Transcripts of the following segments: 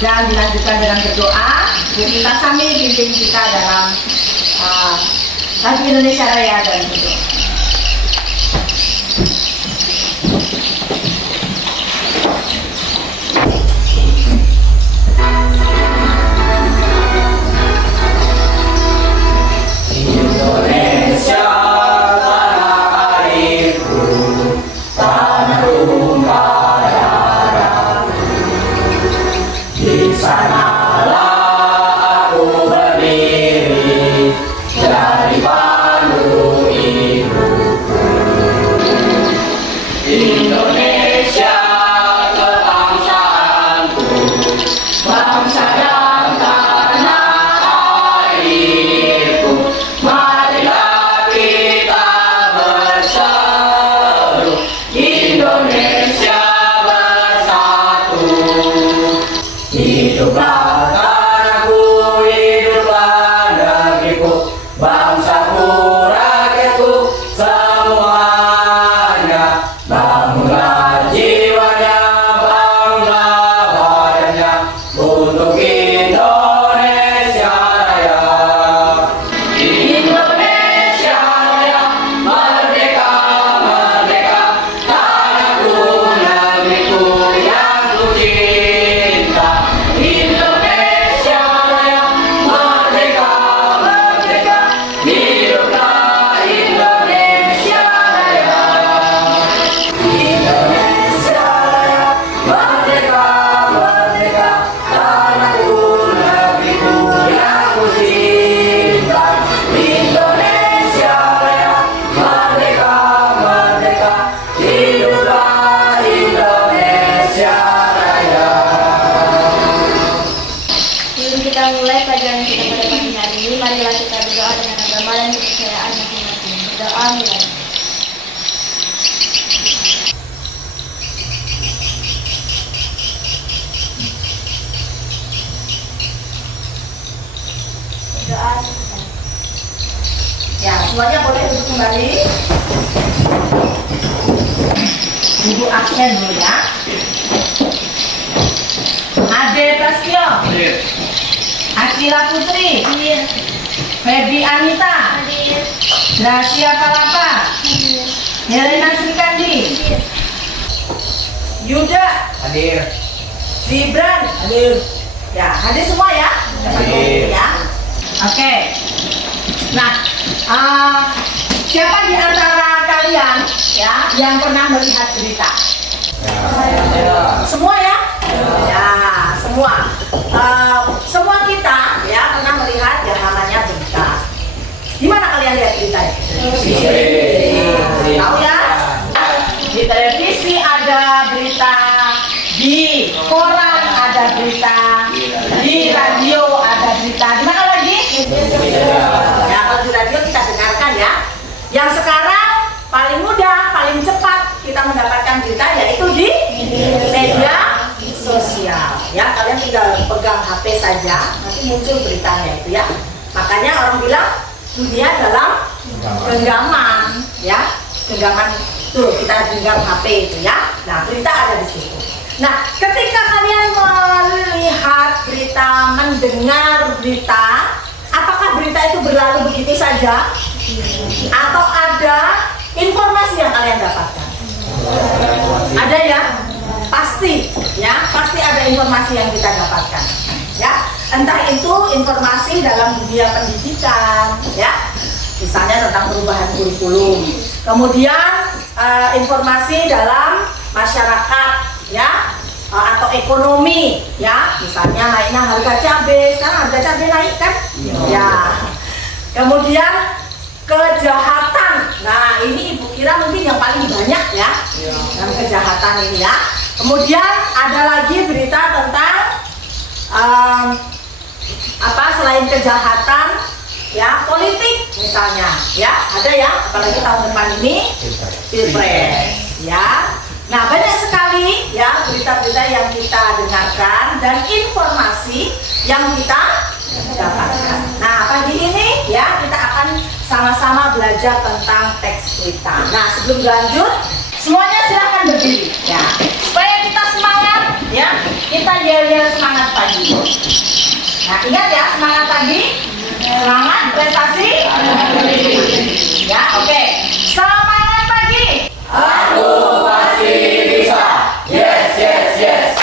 dan dilanjutkan dengan berdoa. Kita sambil bimbing kita dalam lagu Indonesia Raya dan berdoa. Hiduplah tanahku, hiduplah negeriku, bangsaku, rakyatku, semuanya. Bangunlah jiwanya, bangunlah badannya, untuk Indonesia Raya. Indonesia Raya, merdeka, merdeka, tanahku, negeriku yang ku cinta. Indonesia Raya, merdeka, merdeka, hiduplah Indonesia Raya. Indonesia Raya, merdeka, merdeka, tanahku, negeriku yang ku cinta. Indonesia Raya, merdeka, merdeka, hiduplah Indonesia Raya. Sebelum kita mulai pelajaran kita pada pagi hari ini, marilah kita berdoa dengan agama dan kepercayaan masing-masing. Berdoa mulai. Berdoa selesai. Ya, semuanya boleh duduk kembali. Ibu absen dulu ya. Ade Prasetyo, Akila Putri, Febi Anita, Hadir. Gracia Palapa, Hadir. Helena Srikandi, Yuda, Hadir. Vibran, hadir. Ya, hadir semua ya. Hadir. Ya. Oke. Nah, siapa di antara kalian ya yang pernah melihat berita? Semua ya? Ya, semua. Semua kita ya pernah melihat yang namanya berita. Di mana kalian lihat beritanya? Tahu ya? Di televisi ada berita, di koran ada berita, di radio ada berita. Di mana lagi? Ya, kalau di radio kita dengarkan ya. Yang sekarang paling mudah, paling cepat kita mendapatkan berita yaitu di media sosial. Ya, kalian tinggal pegang HP saja, nanti muncul beritanya itu ya. Makanya orang bilang dunia dalam genggaman, ya, genggaman tuh kita genggam HP itu ya. Nah, berita ada di situ. Nah, ketika kalian melihat berita, mendengar berita, apakah berita itu berlalu begitu saja? Atau ada informasi yang kalian dapatkan? Ada ya? Pasti ya, pasti ada informasi yang kita dapatkan ya. Entah itu informasi dalam dunia pendidikan ya, misalnya tentang perubahan kurikulum. Kemudian informasi dalam masyarakat ya, atau ekonomi ya, misalnya naiknya harga cabai, sekarang harga cabai naik kan ya. Kemudian kejahatan, nah ini Ibu kira mungkin yang paling banyak ya, dalam kejahatan ini ya. Kemudian ada lagi berita tentang selain kejahatan ya, politik misalnya ya, ada ya, apalagi tahun depan ini Pilpres ya. Nah, banyak sekali ya berita-berita yang kita dengarkan dan informasi yang kita dapatkan. Nah, pagi ini ya kita akan sama-sama belajar tentang teks berita. Nah, sebelum lanjut, semuanya silakan berdiri ya, supaya kita semangat ya. kita yel-yel semangat pagi. Nah, ingat ya, semangat pagi, semangat prestasi. Ya, oke. Semangat pagi. Aku pasti bisa. Yes, yes, yes.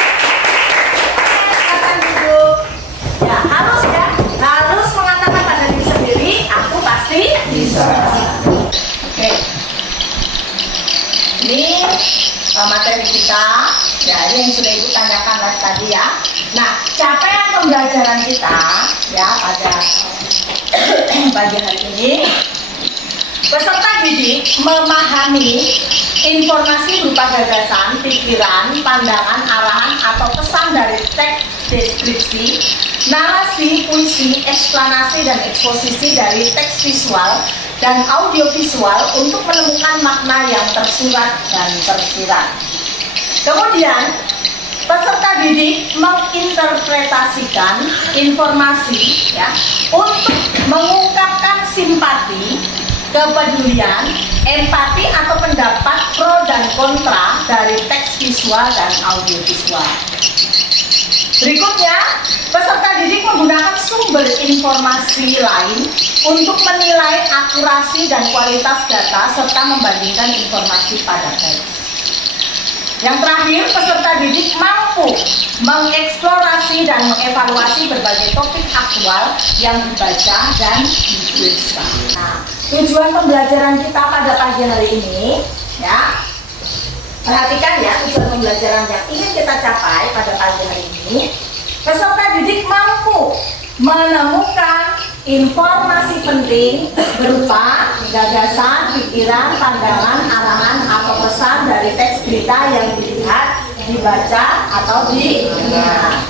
Silakan duduk. Ya, harus mengatakan pada diri sendiri, aku pasti Bisa. Oke. Ini materi kita, ya ini yang sudah Ibu tanyakan tadi ya. Nah, capaian pembelajaran kita ya pada pagi hari ini, peserta didik memahami informasi berupa gagasan, pikiran, pandangan, arahan, atau pesan dari teks deskripsi, narasi, puisi, eksplanasi, dan eksposisi dari teks visual dan audiovisual untuk menemukan makna yang tersurat dan tersirat. Kemudian, peserta didik menginterpretasikan informasi ya, untuk mengungkapkan simpati, kepedulian, empati atau pendapat pro dan kontra dari teks visual dan audiovisual. Berikutnya, peserta didik menggunakan sumber informasi lain untuk menilai akurasi dan kualitas data serta membandingkan informasi pada teks. Yang terakhir, peserta didik mampu mengeksplorasi dan mengevaluasi berbagai topik aktual yang dibaca dan dituliskan. Nah, tujuan pembelajaran kita pada pagi hari ini, ya, perhatikan ya tujuan pembelajaran yang ingin kita capai pada pagi hari ini. Peserta didik mampu menemukan informasi penting berupa gagasan, pikiran, pandangan, arahan, atau pesan dari teks berita yang dilihat, dibaca, atau didengar.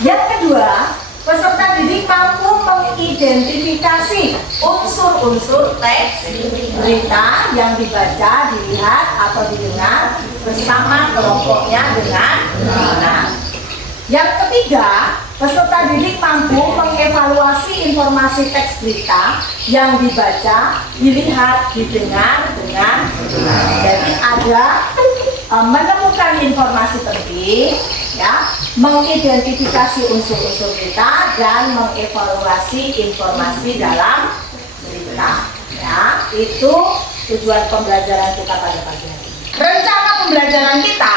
Yang kedua, peserta didik mampu mengidentifikasi unsur-unsur teks berita yang dibaca, dilihat, atau didengar bersama kelompoknya dengan benar. Yang ketiga, peserta didik mampu mengevaluasi informasi teks berita yang dibaca, dilihat, didengar dengan benar. Jadi ada menemukan informasi penting, ya, mengidentifikasi unsur-unsur berita dan mengevaluasi informasi dalam berita. Ya, itu tujuan pembelajaran kita pada pagi hari ini. Rencana pembelajaran kita,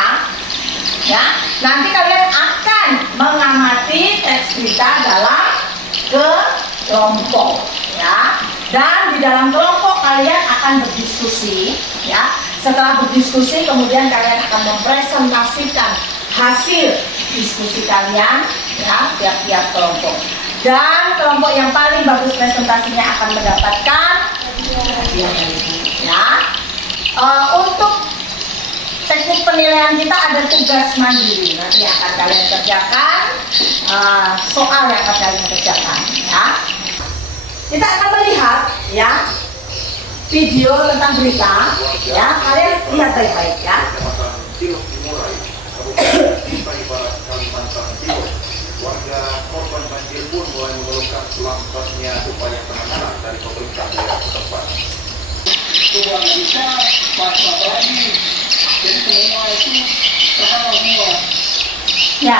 ya, nanti kalian akan mengamati teks berita dalam kelompok, ya, dan di dalam kelompok kalian akan berdiskusi, ya. Setelah berdiskusi, kemudian kalian akan mempresentasikan hasil diskusi kalian, ya, tiap-tiap kelompok. Dan kelompok yang paling bagus presentasinya akan mendapatkan hadiah dari Ibu, ya. Untuk teknik penilaian kita ada tugas mandiri, nanti akan kalian kerjakan, soal yang akan kalian kerjakan, ya. Kita akan melihat, ya, video tentang berita, ya, kalian lihat baik-baik, ya. Warga korban banjir pun mulai mengeluhkan lambatnya upaya penanganan dari pemerintah daerah setempat. Tuhan bisa pas-pas lagi, jadi semua itu terhalang semua. Ya,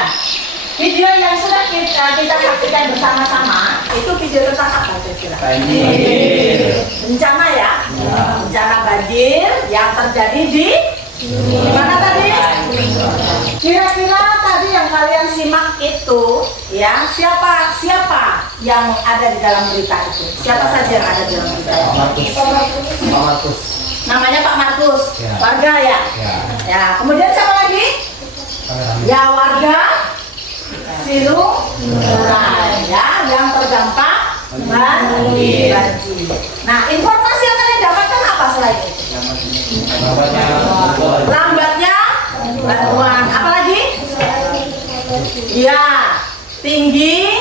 video yang sudah kita saksikan bersama-sama itu video tentang apa kira-kira? Bencana ya, bencana banjir yang terjadi di mana tadi? Kira-kira tadi yang kalian simak itu, ya, siapa yang ada di dalam berita itu? Siapa saja yang ada di dalam berita itu? Pak Markus. Namanya Pak Markus, Ya. warga ya? Ya. Ya, kemudian siapa lagi? Ya, warga Silurai, ya, yang terdampak banjir. Nah, informasi yang kalian dapatkan apa selain itu? Lambatnya bantuan. Apa lagi? Ya, tinggi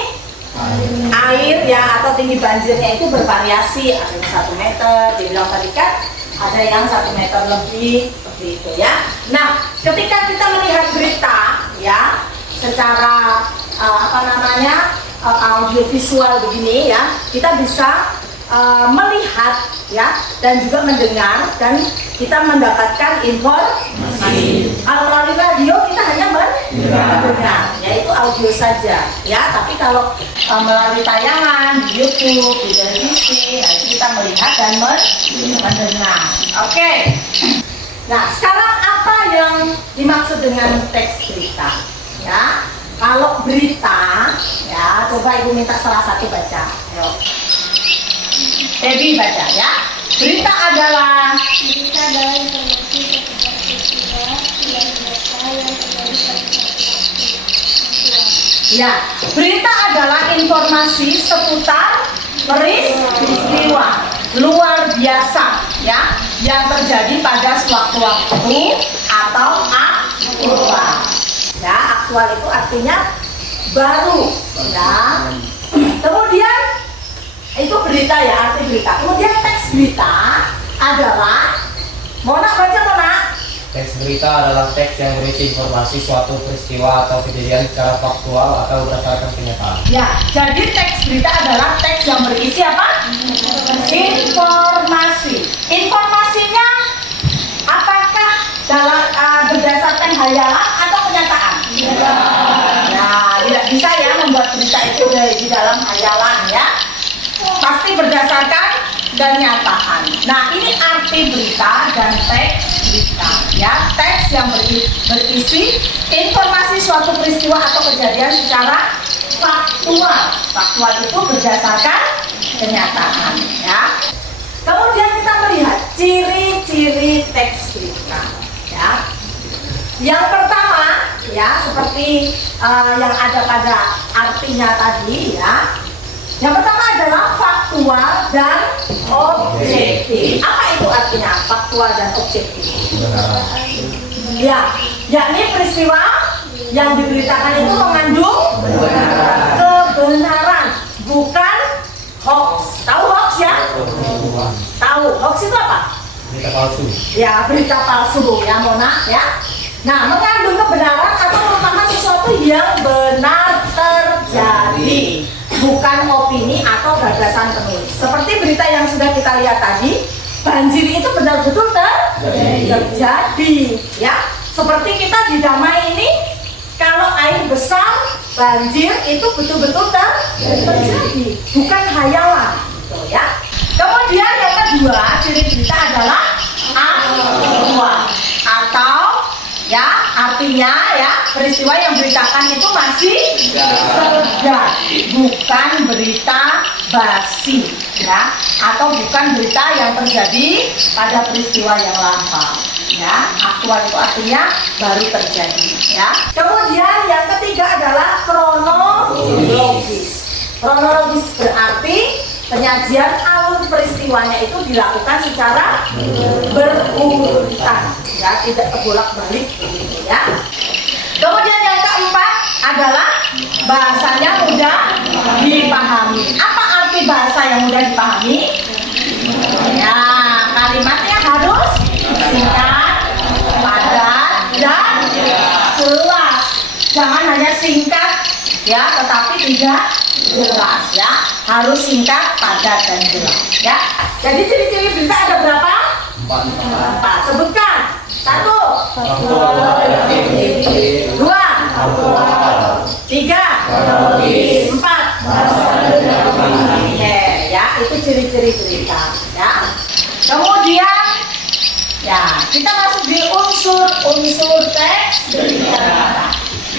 air ya atau tinggi banjirnya itu bervariasi. Ada yang 1 meter, dibilang tadi kan ada yang 1 meter lebih seperti itu ya. Nah, ketika kita melihat berita ya secara audio visual begini ya, kita bisa melihat ya dan juga mendengar dan kita mendapatkan informasi. Kalau melalui radio kita hanya mendengar, yaitu audio saja ya. Tapi kalau melalui tayangan di YouTube, di televisi, nah, itu kita melihat dan mendengar. Oke. Nah, sekarang apa yang dimaksud dengan teks berita? Ya, kalau berita, ya coba ibu minta salah satu baca. Ayo. Debbie baca ya. Berita adalah informasi seputar peristiwa yang biasa yang terjadi pada suatu waktu. ya, berita adalah informasi seputar peristiwa luar biasa ya yang terjadi pada sewaktu-waktu atau aktual. Ya, aktual itu artinya baru ya. Kemudian itu berita ya, arti berita. Kemudian teks berita adalah, Mona baca Mona. Teks berita adalah teks yang berisi informasi suatu peristiwa atau kejadian secara faktual atau berdasarkan kenyataan. Ya, jadi teks berita adalah teks yang berisi apa? Informasi. Informasinya apakah dalam berdasarkan hayalan atau kenyataan? Nah, tidak bisa ya membuat berita itu di dalam hayalan ya. Pasti berdasarkan kenyataan. Nah, ini arti berita dan teks berita ya. Teks yang berisi informasi suatu peristiwa atau kejadian secara faktual. Faktual itu berdasarkan kenyataan ya. Kemudian kita melihat ciri-ciri teks berita ya. Yang pertama ya, seperti yang ada pada artinya tadi ya. Yang pertama adalah faktual dan objektif. Apa itu artinya faktual dan objektif? Ya, yakni peristiwa yang diberitakan itu mengandung kebenaran, bukan hoax. Tahu hoax ya? Tahu hoax itu apa? Berita palsu. Ya, berita palsu ya Mona ya. Nah, mengandung kebenaran atau merupakan sesuatu yang benar terjadi, bukan opini atau gagasan penulis. Seperti berita yang sudah kita lihat tadi, banjir itu benar-betul terjadi ya. Seperti kita di Damai ini, kalau air besar, banjir itu betul-betul terjadi, bukan hayalan gitu ya. Kemudian yang kedua, ciri berita adalah aktual atau ya, artinya ya peristiwa yang beritakan itu masih segar, bukan berita basi ya, atau bukan berita yang terjadi pada peristiwa yang lampau ya. Aktual itu artinya baru terjadi ya. Kemudian yang ketiga adalah kronologis. Kronologis berarti penyajian alur peristiwanya itu dilakukan secara berurutan ya, tidak terbolak-balik begitu ya. Kemudian yang keempat adalah bahasanya mudah dipahami. Apa arti bahasa yang mudah dipahami? Ya, kalimatnya harus singkat, padat, dan jelas. Jangan hanya singkat ya, tetapi tidak jelas ya. Harus singkat, padat, dan jelas ya. Jadi ciri-ciri berita ada berapa? 4. Sebutkan. 1, 2, 3, 4, 5. Oke, ya, itu ciri-ciri berita ya. Kemudian ya, kita masuk di unsur teks berita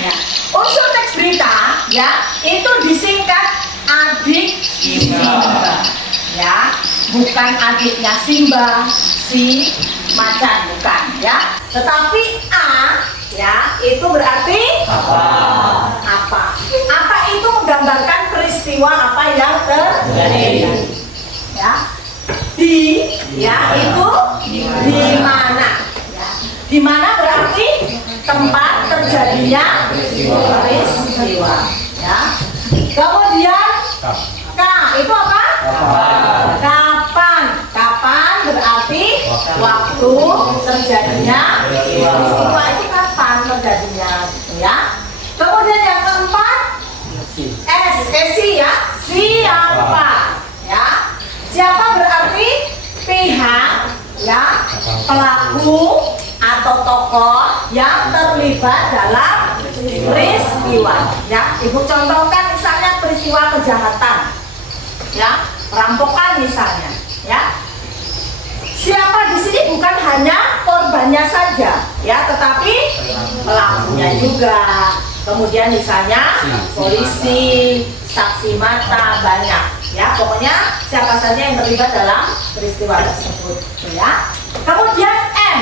ya. Unsur teks berita ya, itu disingkat adik Simba ya, bukan adiknya Simba si macan, bukan ya. Tetapi A ya, itu berarti apa itu menggambarkan peristiwa apa yang terjadi ya. Di ya, itu di mana ya. Di mana berarti tempat terjadinya peristiwa ya. Kemudian K itu apa? Kapan berarti waktu terjadinya peristiwa itu kapan terjadinya gitu ya. Kemudian yang keempat S ya, siapa ya. tokoh yang terlibat dalam peristiwa. Ya, Ibu contohkan misalnya peristiwa kejahatan, ya, perampokan misalnya, ya. Siapa di sini bukan hanya korbannya saja, ya, tetapi pelakunya juga. Kemudian misalnya polisi, saksi mata, banyak, ya. Pokoknya siapa saja yang terlibat dalam peristiwa tersebut, ya. Kemudian M,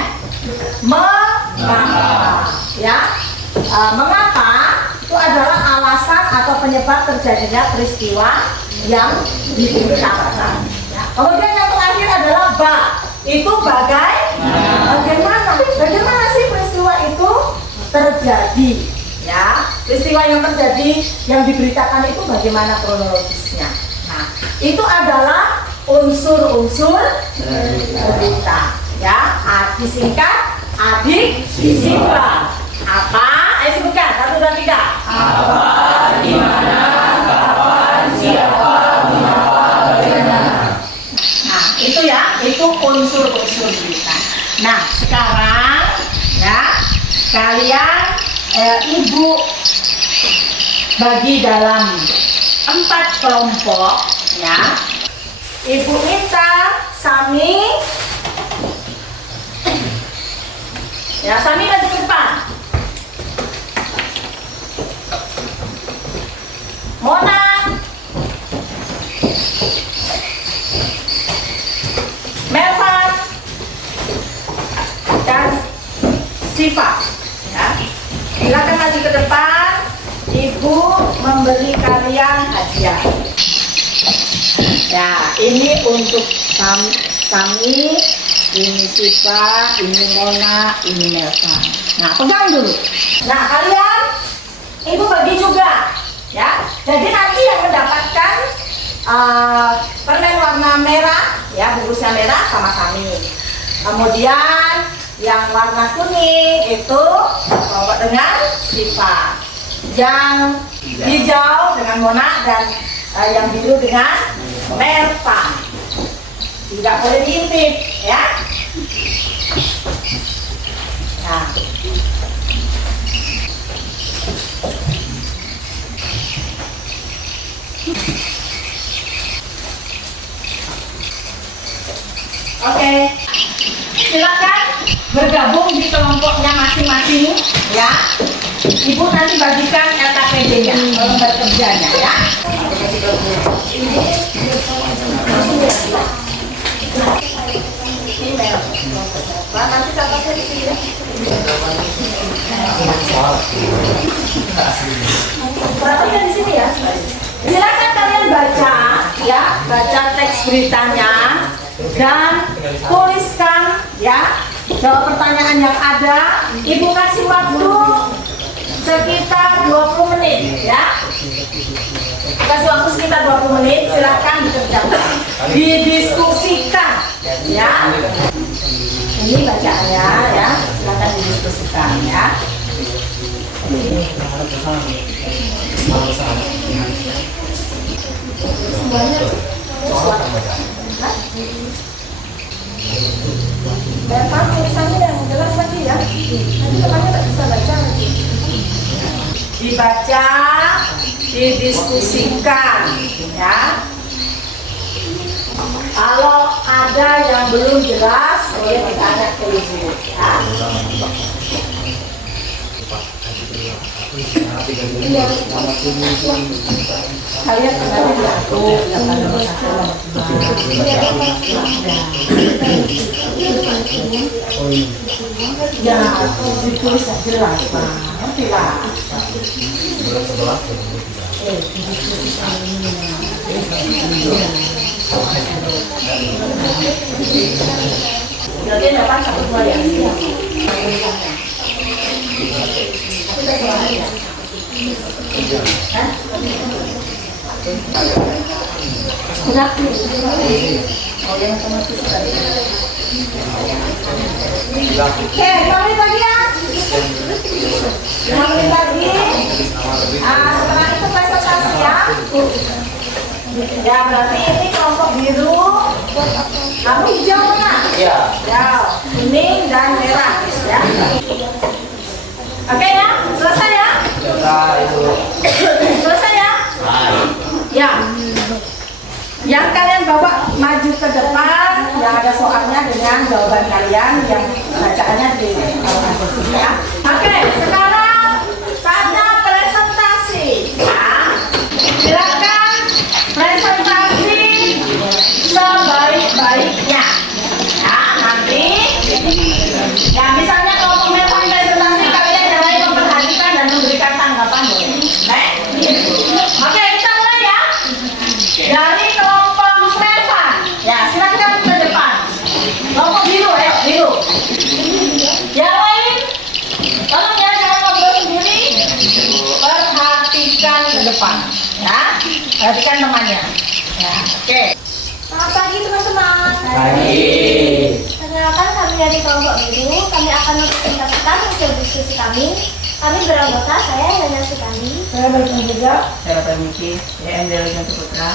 mengapa, ya. Mengapa itu adalah alasan atau penyebab terjadinya peristiwa yang diberitakan. Ya. Kemudian yang terakhir adalah ba, itu bagaimana sih peristiwa itu terjadi, ya. Peristiwa yang terjadi yang diberitakan itu bagaimana kronologisnya. Nah, itu adalah unsur-unsur berita, ya. Disingkat adik disimpang. Apa? Ayo sebutkan 1, 2, 3. Apa, di mana, kapan, siapa, mengapa, bagaimana. Nah, itu ya, itu unsur-unsur berita. Nah, sekarang ya, kalian Ibu bagi dalam 4 kelompok, ya. Ibu minta Sami, ya, Sami maju ke depan. Mona, Melvan, dan Siva, ya. Silakan maju ke depan. Ibu memberi kalian hadiah. Ya, ini untuk Sami, ini Siva, ini Mona, ini Melvan. Nah, pegang dulu. Nah, kalian Ibu bagi juga, ya. Jadi nanti yang mendapatkan permen warna merah, ya, bungkusnya merah sama Sami. Kemudian yang warna kuning itu kelompok dengan Siva, yang hijau dengan Mona, dan yang biru dengan Melvan. Tidak boleh diintip, ya. Nah, oke, silakan bergabung di kelompoknya masing-masing, ya. Ibu nanti bagikan LKPD-nya, lembar kerjanya, ya. Nanti catatnya di sini, ya. Catatnya di sini, ya. Silakan kalian baca, ya, baca teks beritanya dan tuliskan, ya, jawab pertanyaan yang ada. Ibu kasih waktu sekitar 20 menit, ya. Kasih waktu sekitar 20 menit, silakan dikerjakan, didiskusikan, ya. Ini bacaannya, ya, silakan didiskusikan, ya. Semuanya Melvan, tulisannya yang jelas lagi, ya. Nanti temannya tak bisa baca lagi. Dibaca, didiskusikan, ya. Kalau ada yang belum jelas, boleh ditanya ke ibu, ya. Kalian kenalin satu, ya, ditulis jelas, Pak. Nanti lah. Berarti dapat 1, 2 ya. Udah. Oh, yang otomatis tadi. Oke, 5 menit lagi, ya. 5 menit lagi. Setelah itu presentasi, ya. Ya, berarti ini kelompok biru. Kamu hijau mana? Iya. Hijau, kuning dan merah, ya. Oke ya, selesai ya? Selesai itu. Selesai ya? Ya. Yang kalian bawa maju ke depan, yang ada soalnya dengan jawaban kalian yang bacaannya di ya. Oke, sekarang saatnya presentasi. Ya. Silakan presentasi sebaik-baiknya. Ya, nanti ya misalnya kalau pemerintah presentasi kalian yang lain memperhatikan dan memberikan tanggapan boleh. Oke, kita mulai ya. Dari kelompok Stefan. Ya, silakan ke depan. Kelompok biru, ayo biru. Yang lain, tolong ya jangan ngobrol sendiri. Perhatikan ke depan. Ya, perhatikan temannya. Ya, oke. Selamat pagi teman-teman. Pagi. Perkenalkan kami dari kelompok biru. Kami akan mempresentasikan hasil diskusi kami. Kami beranggota, saya Helena Sukandi. Saya bertemu juga. Saya Permisi. Saya Endel Jantu Putra.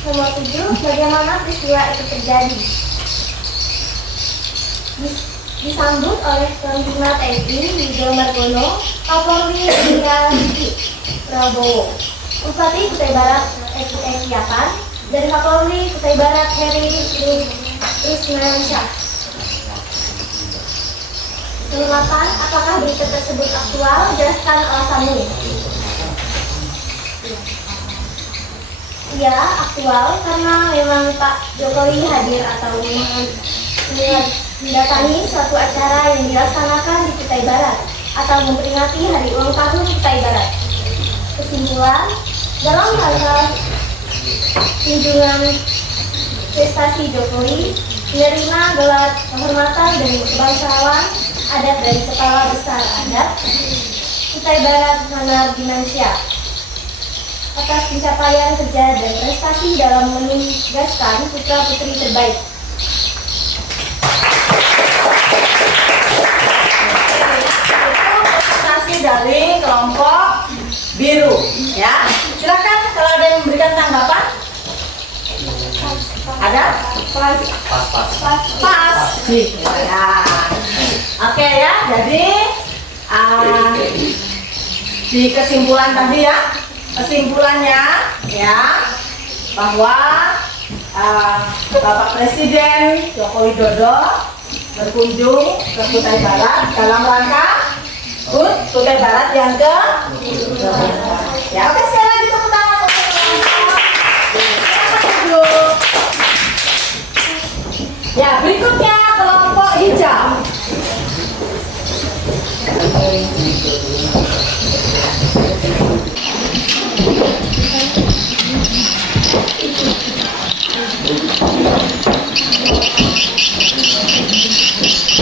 Nomor 7, bagaimana peristiwa itu terjadi? Disambut oleh Panglima TNI Yudo Margono, Kapolri Jenderal Diki Prabowo, Bupati Kutai Barat Eki Yapan, dan Kapolri Kutai Barat Heri Rusmansyah. Kelemahan, apakah berita tersebut aktual? Jelaskan alasanmu. Ya, aktual karena memang Pak Jokowi hadir atau mendatangi suatu acara yang dilaksanakan di Kutai Barat atau memperingati Hari Ulang Tahun Kutai Barat. Kesimpulan, dalam rangka kunjungan prestasi Jokowi menerima gelar kehormatan dari bangsawan adat dari Kepala Besar Adat Kutai Barat Manar Ginansyah atas pencapaian kerja dan prestasi dalam menugaskan putra-putri terbaik. Itu presentasi dari kelompok biru, ya. Silakan kalau ada yang memberikan tanggapan. Ada? Pas. Pas. Ya. Oke ya, jadi di kesimpulan tadi ya, kesimpulannya ya bahwa Bapak Presiden Joko Widodo berkunjung ke Kutai Barat dalam rangka HUT Kutai Barat yang ke ya. Oke, sekali lagi tepuk tangan untuk kelompok. Ya, berikutnya kelompok hijau.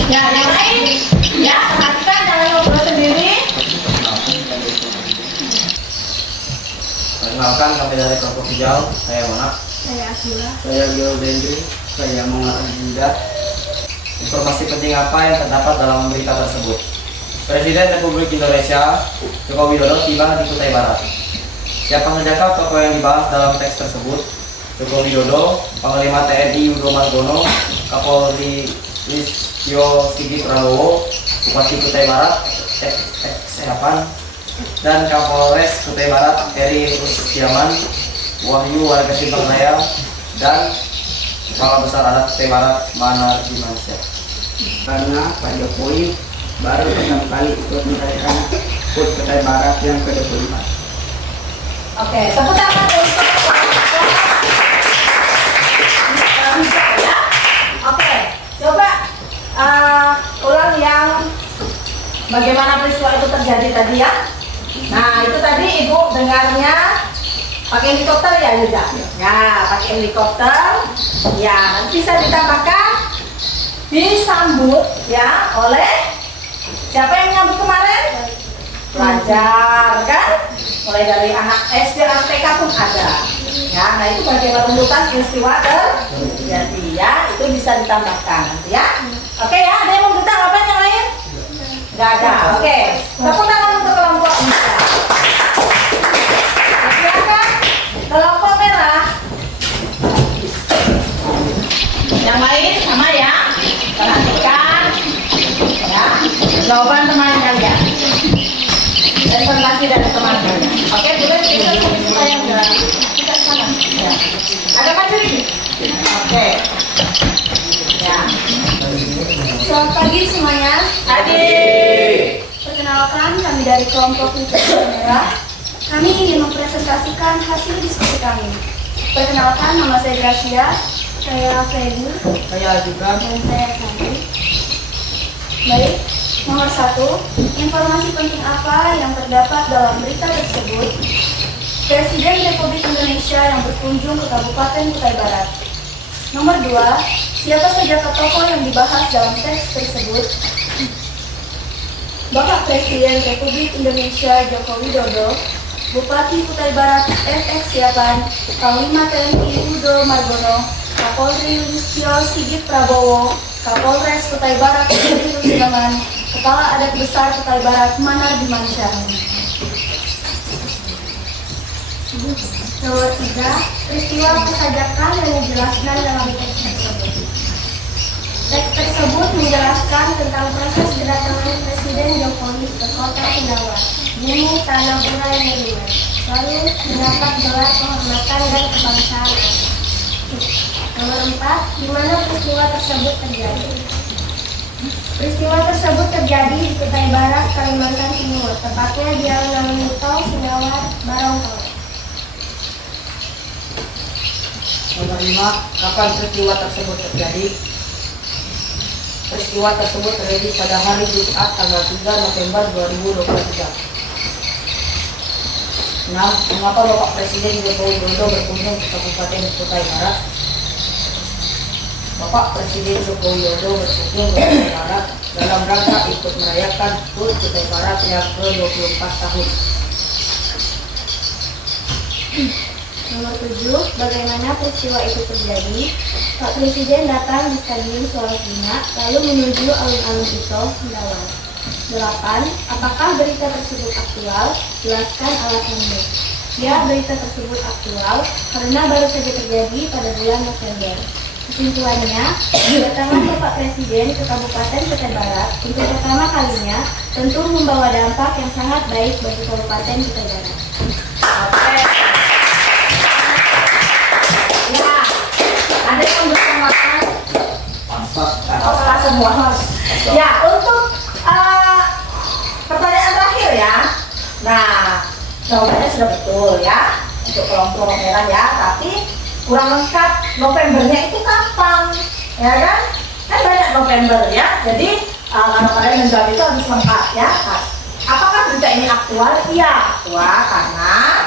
Ya, yang lain, ya perhatikan jangan ngobrol sendiri. Perkenalkan kami dari kelompok hijau. Saya Monak. Saya Akila. Saya Gil Dendri. Saya Muhammad Dinda. Informasi penting apa yang terdapat dalam berita tersebut? Presiden Republik Indonesia Joko Widodo tiba di Kutai Barat. Siapa sajakah tokoh yang dibahas dalam teks tersebut? Joko Widodo, Panglima TNI Yudo Margono, Kapolri Listio Sigit Prabowo, Bupati Kutai Barat Eki Yapan, dan Kapolres Kutai Barat Heri Rusmansyah, Wahyu warga Simpang Raya, dan Kepala Besar Adat Kutai Barat Manar Ginansyah. Karena Pak Jokowi baru pertama kali ikut merayakan HUT Kutai Barat yang ke-24. Oke, tepuk tangan untuk hijau ya. Oke, coba ulang yang bagaimana peristiwa itu terjadi tadi ya. Nah, itu tadi Ibu dengarnya pakai helikopter ya Yuda? Ya, pakai helikopter. Ya, nanti bisa ditambahkan disambut ya oleh siapa yang nyambut kemarin? Pelajar kan? Mulai dari anak SD, anak TK pun ada. Ya, nah itu bagaimana runtutan peristiwa terjadi ya, itu bisa ditambahkan nanti ya. Oke ya, ada yang mau tanggapan yang lain? Nggak ada. Oke, tepuk tangan untuk kelompok bisa. Oke. Ya. Selamat pagi semuanya. Adik. Perkenalkan, kami dari kelompok Literatur Merah. Kami ingin mempresentasikan hasil diskusi kami. Perkenalkan, nama saya Gracia, saya Freddy, Saya juga. dan saya Santi. Baik, nomor 1, informasi penting apa yang terdapat dalam berita tersebut? Presiden Republik Indonesia yang berkunjung ke Kabupaten Kutai Barat. Nomor 2, siapa saja tokoh yang dibahas dalam teks tersebut? Bapak Presiden Republik Indonesia Joko Widodo, Bupati Kutai Barat FX Siapan, Panglima TNI Yudo Margono, Kapolri Listio Sigit Prabowo, Kapolres Kutai Barat Heri Rusdiaman, Kepala Adat Besar Kutai Barat Manar Dimansyah. Nomor 3, peristiwa persajakan yang dijelaskan dalam teks tersebut. Teks tersebut menjelaskan tentang proses kedatangan Presiden Jokowi ke kota Sindawar, bumi tanah urai Meriman, lalu mendapat gelar kehormatan dan kebangsaan. Nomor 4, di mana peristiwa tersebut terjadi? Peristiwa tersebut terjadi di Kutai Barat, Kalimantan Timur, tepatnya di alun-alun Mito, Sindawar, Barongko. Nomor 5, kapan peristiwa tersebut terjadi? Peristiwa tersebut terjadi pada hari Jumat tanggal 3 November 2023. 6. Mengapa Bapak Presiden Joko Widodo berkunjung ke Kabupaten Kutai Barat? Bapak Presiden Joko Widodo berkunjung ke Kutai Barat dalam rangka ikut merayakan HUT Kutai Barat yang ke-24 tahun. Nomor 7, bagaimana peristiwa itu terjadi? Pak Presiden datang di Stadion Sulawesina, lalu menuju alun-alun Ito, Sindawar. 8, apakah berita tersebut aktual? Jelaskan alasannya. Ya, berita tersebut aktual karena baru saja terjadi pada bulan November. Kesimpulannya, kedatangan Bapak Presiden ke Kabupaten Kutai Barat untuk pertama kalinya tentu membawa dampak yang sangat baik bagi Kabupaten Kutai Barat. Oke. Ya. Ada yang bertamakan? Oh, semua. Ya, untuk pertanyaan terakhir ya. Nah, jawabannya sudah betul ya untuk kelompok merah ya, tapi kurang lengkap Novembernya itu kapan, ya kan? Kan banyak November ya, jadi kalau kalian menjawab itu harus lengkap ya. Apakah berita ini aktual? Iya, aktual karena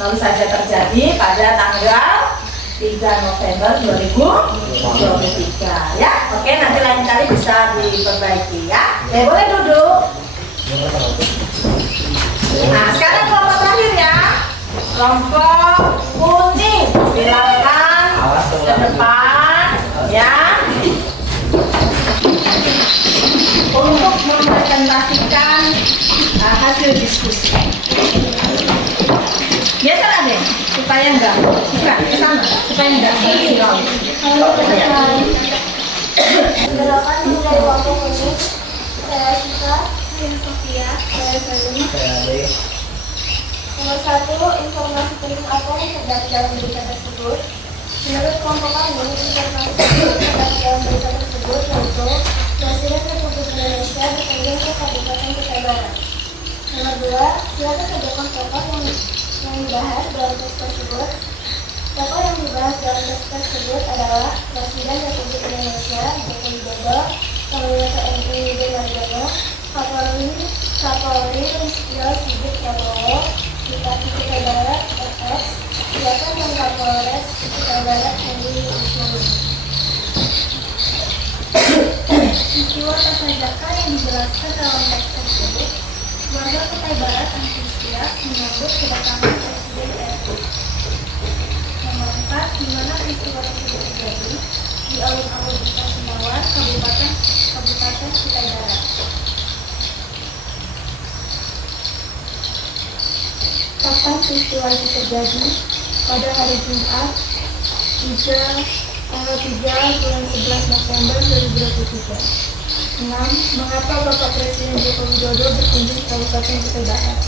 baru saja terjadi pada tanggal 3 November 2023 ya. Oke, nanti lain kali bisa diperbaiki ya. Boleh duduk. Nah, sekarang kelompok terakhir ya. Kelompok kuning. Silakan ke depan ya. Untuk mempresentasikan hasil diskusi. Biasa deh, supaya enggak ke sana, supaya enggak silau. Gerakan dari kelompok kuning, saya Sita, saya Sofia, saya Salim. Nomor 1, informasi penting apa yang terdapat dalam berita tersebut? Menurut kelompok kami, informasi penting terdapat dalam berita tersebut yaitu Presiden Republik Indonesia berkunjung ke Kabupaten Kutai Barat. Nomor 2, siapa saja tokoh yang dibahas dalam teks tersebut? Tokoh yang dibahas dalam teks tersebut adalah Presiden Republik Indonesia Joko Widodo, Panglima TNI Yudo Margono, Kapolri Listio Sigit Prabowo, Bupati Kutai Barat FX Siapan, dan Kapolres Kutai Barat Heri Rusdiaman. Peristiwa persajakan yang dijelaskan dalam teks tersebut, warga Kutai Barat antusias menyambut kedatangan Presiden RI. Nomor 4, di mana peristiwa tersebut terjadi? Di alun-alun Ito, Sindawar, Kabupaten Kutai Barat. Kapan peristiwa itu terjadi? Pada hari Jumat, tanggal 3 bulan 11 November 2023. 6. Mengapa Bapak Presiden Joko Widodo berkunjung ke Kabupaten Kutai Barat?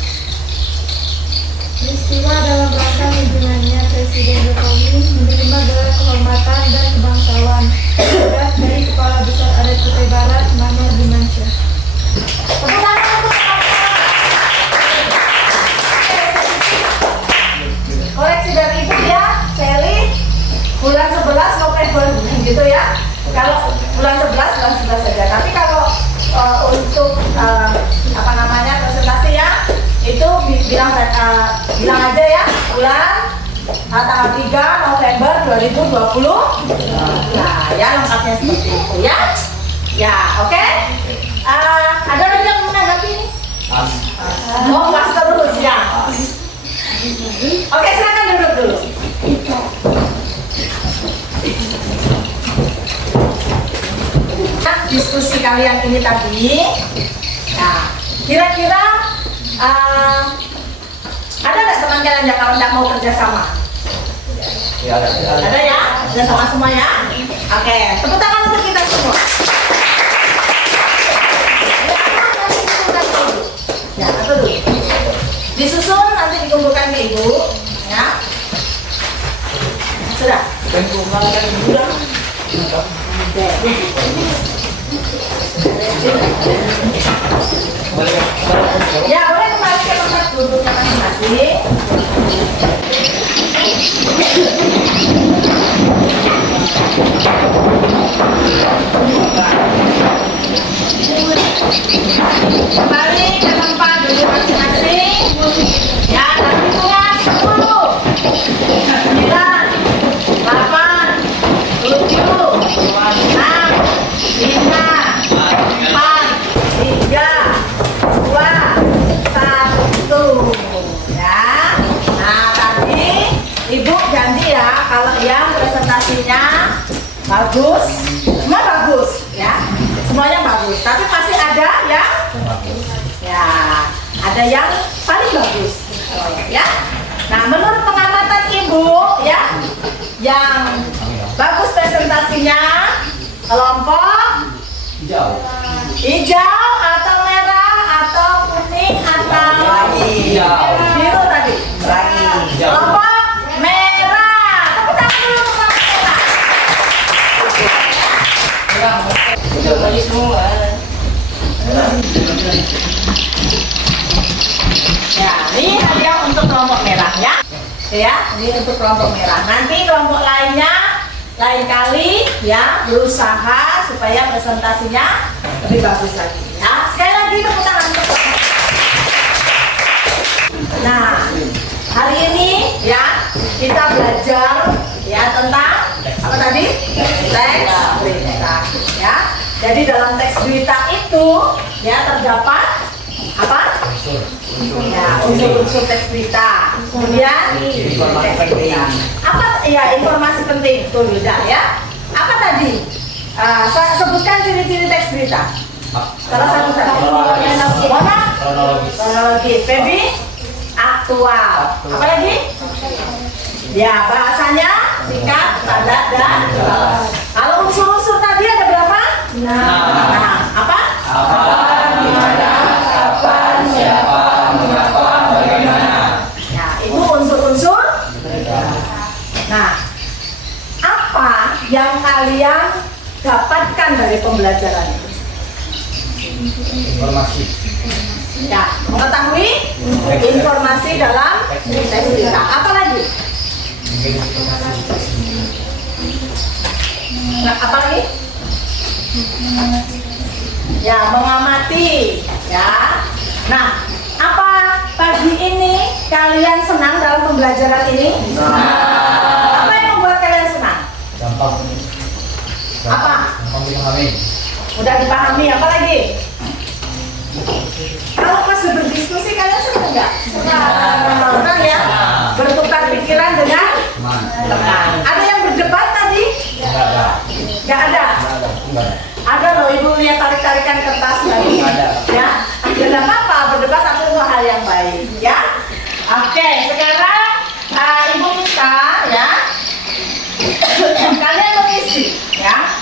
Peristiwa dalam rangka kunjungannya Presiden Jokowi menerima gelar kehormatan dan kebangsaan bisa saja. Tapi kalau untuk apa namanya presentasi ya, itu bilang aja ya bulan tanggal 3 November 2020. Nah, ya lengkapnya seperti itu ya. Ya, oke. Ada lagi yang menanggapi ini? Oh, pas terus ya. Oke, silakan duduk dulu. Nah, diskusi kalian ini tadi, nah, kira-kira ada nggak teman kalian yang kalau nggak mau kerjasama? Ya, ada. Ada ya? Kerjasama semua ya? Oke, tepuk tangan untuk kita semua. Ya, apa dulu? Disusun nanti dikumpulkan ke ibu, ya. Sudah. Ya, boleh kembali ke tempat duduknya masing-masing. Kembali ke tempat duduk masing-masing. Ya, nanti hitungan 10, 9, 8, 7, 6, 5, 4, 3, 2, 1. Ya. Nah, tadi ibu janji ya kalau yang presentasinya bagus, semua bagus ya, semuanya bagus. Tapi pasti ada yang ya, ada yang paling bagus ya. Nah, menurut pengamatan ibu ya, yang bagus presentasinya kelompok hijau atau merah atau kuning atau biru tadi. Kelompok merah. Tepuk tangan dulu untuk kelompok merah. Ya, ini hadiah untuk kelompok merah ya. Ya, ini untuk kelompok merah. Nanti kelompok lainnya lain kali ya berusaha supaya presentasinya lebih bagus lagi. Ya, sekali lagi tepuk tangan untuk kelompok. Nah, hari ini ya kita belajar ya tentang apa tadi? Teks berita ya. Jadi dalam teks berita itu ya terdapat apa? Ya, unsur-unsur teks berita. Kemudian teks berita. Apa ya informasi penting tuh Yuda ya? Apa tadi? Saya sebutkan ciri-ciri teks berita. Salah satu mana? Kronologis. Feby? Aktual. Apa lagi? Ya, bahasanya singkat, padat, dan jelas. Kalau unsur-unsur tadi ada berapa? Nah, apa? Kapan, siapa, mengapa, bagaimana. Ya, itu unsur-unsur. Nah, apa yang kalian dapatkan dari pembelajaran itu? Informasi. Ya, mengetahui informasi dalam teks berita. Apa lagi? Nah, apa lagi? Ya, mengamati. Ya. Nah, apa pagi ini kalian senang dalam pembelajaran ini? Apa yang membuat kalian senang? Gampang. Apa? Gampang dipahami. Udah dipahami. Apa lagi? Kalau pas berdiskusi kalian senang nggak? Senang ya. Bertukar pikiran dengan teman. Ada yang berdebat tadi? Nggak ada. Ada loh, ibu lihat tarik-tarikan kertas tadi. Ya, tidak apa-apa berdebat, tapi itu hal yang baik. Ya. Oke, sekarang ibu minta ya. Kalian mengisi ya.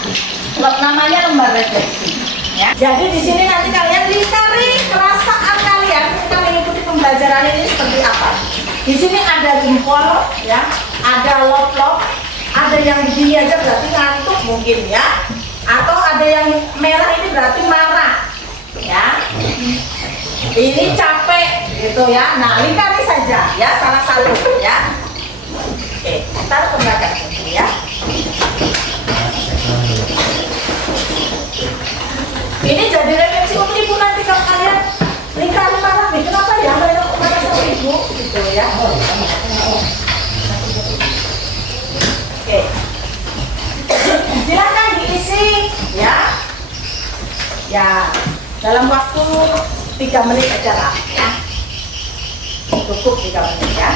Namanya lembar refleksi. Ya. Jadi di sini nanti kalian dicari perasaan kalian ketika mengikuti pembelajaran ini seperti apa. Di sini ada jempol, ya, ada lop-lop, ada yang gini aja berarti ngantuk mungkin ya, atau ada yang merah ini berarti marah, ya. Ini capek, gitu ya. Nah, lingkari saja, ya, salah satu, ya. Oke, taruh ke belakang, ya. Ya, dalam waktu 3 menit aja lah ya. Cukup 3 menit ya.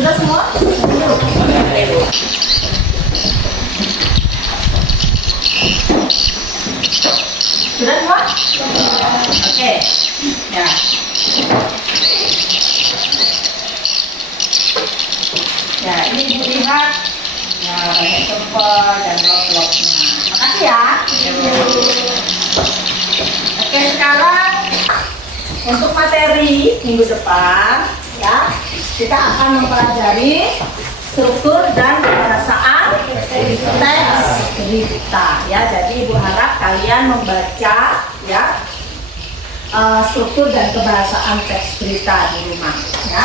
Sudah semua? Sudah semua? Oke. Ya. Ya, ini Ibu lihat. Ya, banyak tempat dan blok-bloknya. Makasih ya. Oke, sekarang untuk materi minggu depan ya, kita akan mempelajari struktur dan kebahasaan teks berita ya. Jadi Ibu harap kalian membaca ya struktur dan kebahasaan teks berita di rumah ya.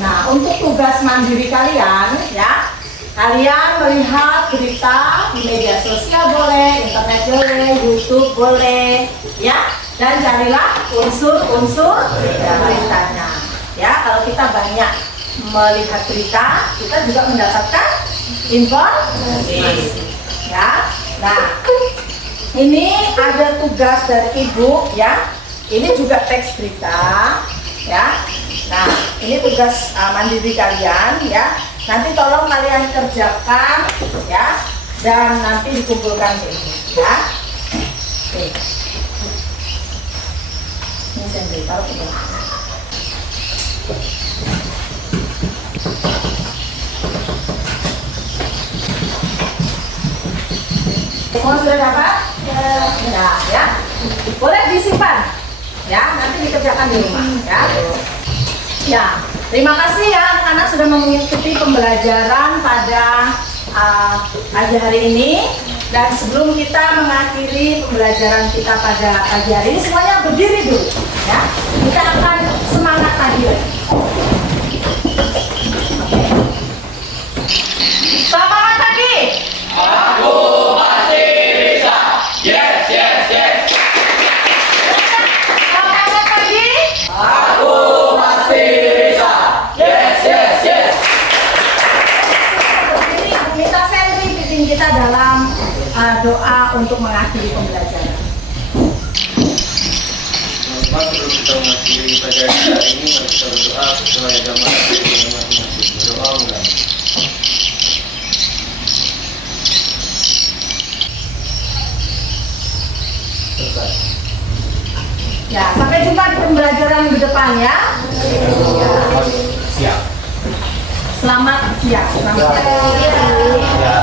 Nah, untuk tugas mandiri kalian ya, kalian melihat berita di media sosial boleh, internet boleh, YouTube boleh ya, dan carilah unsur-unsur beritanya ya. Kalau kita banyak melihat berita, kita juga mendapatkan informasi ya. Nah, ini ada tugas dari Ibu ya. Ini juga teks berita ya. Nah, ini tugas mandiri kalian ya. Nanti tolong kalian kerjakan ya, dan nanti dikumpulkan ke Ibu ya. Oke. Ini saya beritahu Ibu. Semua sudah dapat? Sudah ya. Boleh disimpan ya, nanti dikerjakan di rumah ya. Ya, terima kasih ya anak-anak sudah mengikuti pembelajaran pada pagi hari ini. Dan sebelum kita mengakhiri pembelajaran kita pada pagi hari ini, semuanya berdiri dulu ya. Kita akan semangat pagi lagi. Selamat pagi. Aku pasti bisa. Yes, yes, yes. Selamat pagi. Aku pasti bisa. Yes, yes, yes. Ini Bu Mita Sentri pimpin kita dalam doa untuk mengakhiri pembelajaran. Sebelum kita mengakhiri pelajaran hari ini, mari kita berdoa sesuai agama kita masing-masing. Berdoa mulai. Selesai. Ya, sampai jumpa di pembelajaran ke depan ya. Siap. Selamat siang. Selamat siang. Ya.